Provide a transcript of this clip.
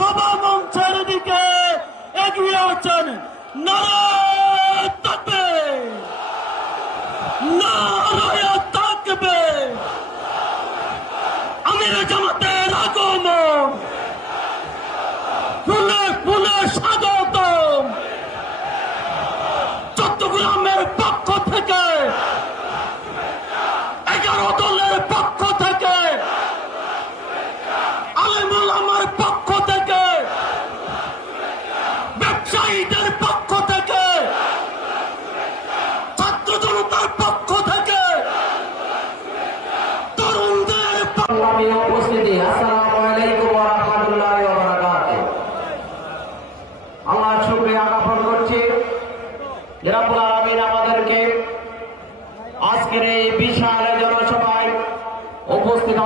সভা মঞ্চের দিকে এগিয়ে আছেন। নারায়ে তাকবীর, নারায়ে তাকবীর। আমির জামাতের আগমন, ফুলে ফুলে স্বাগতম। চট্টগ্রামের পক্ষ থেকে 11 দলের পক্ষ থেকে, আলেম ওলামার পক্ষ থেকে, ব্যবসায়ীদের পক্ষ থেকে, ছাত্র জনতার পক্ষ থেকে, তরুণদের উপস্থিতি। আসসালামু আলাইকুম ওয়া রাহমাতুল্লাহি ওয়া বারাকাতুহু। আল্লাহর শুকরিয়া জ্ঞাপন করছি যে রব্বুল আলামিন আমাদেরকে আজকের এই বিশাল জনসভায় উপস্থিত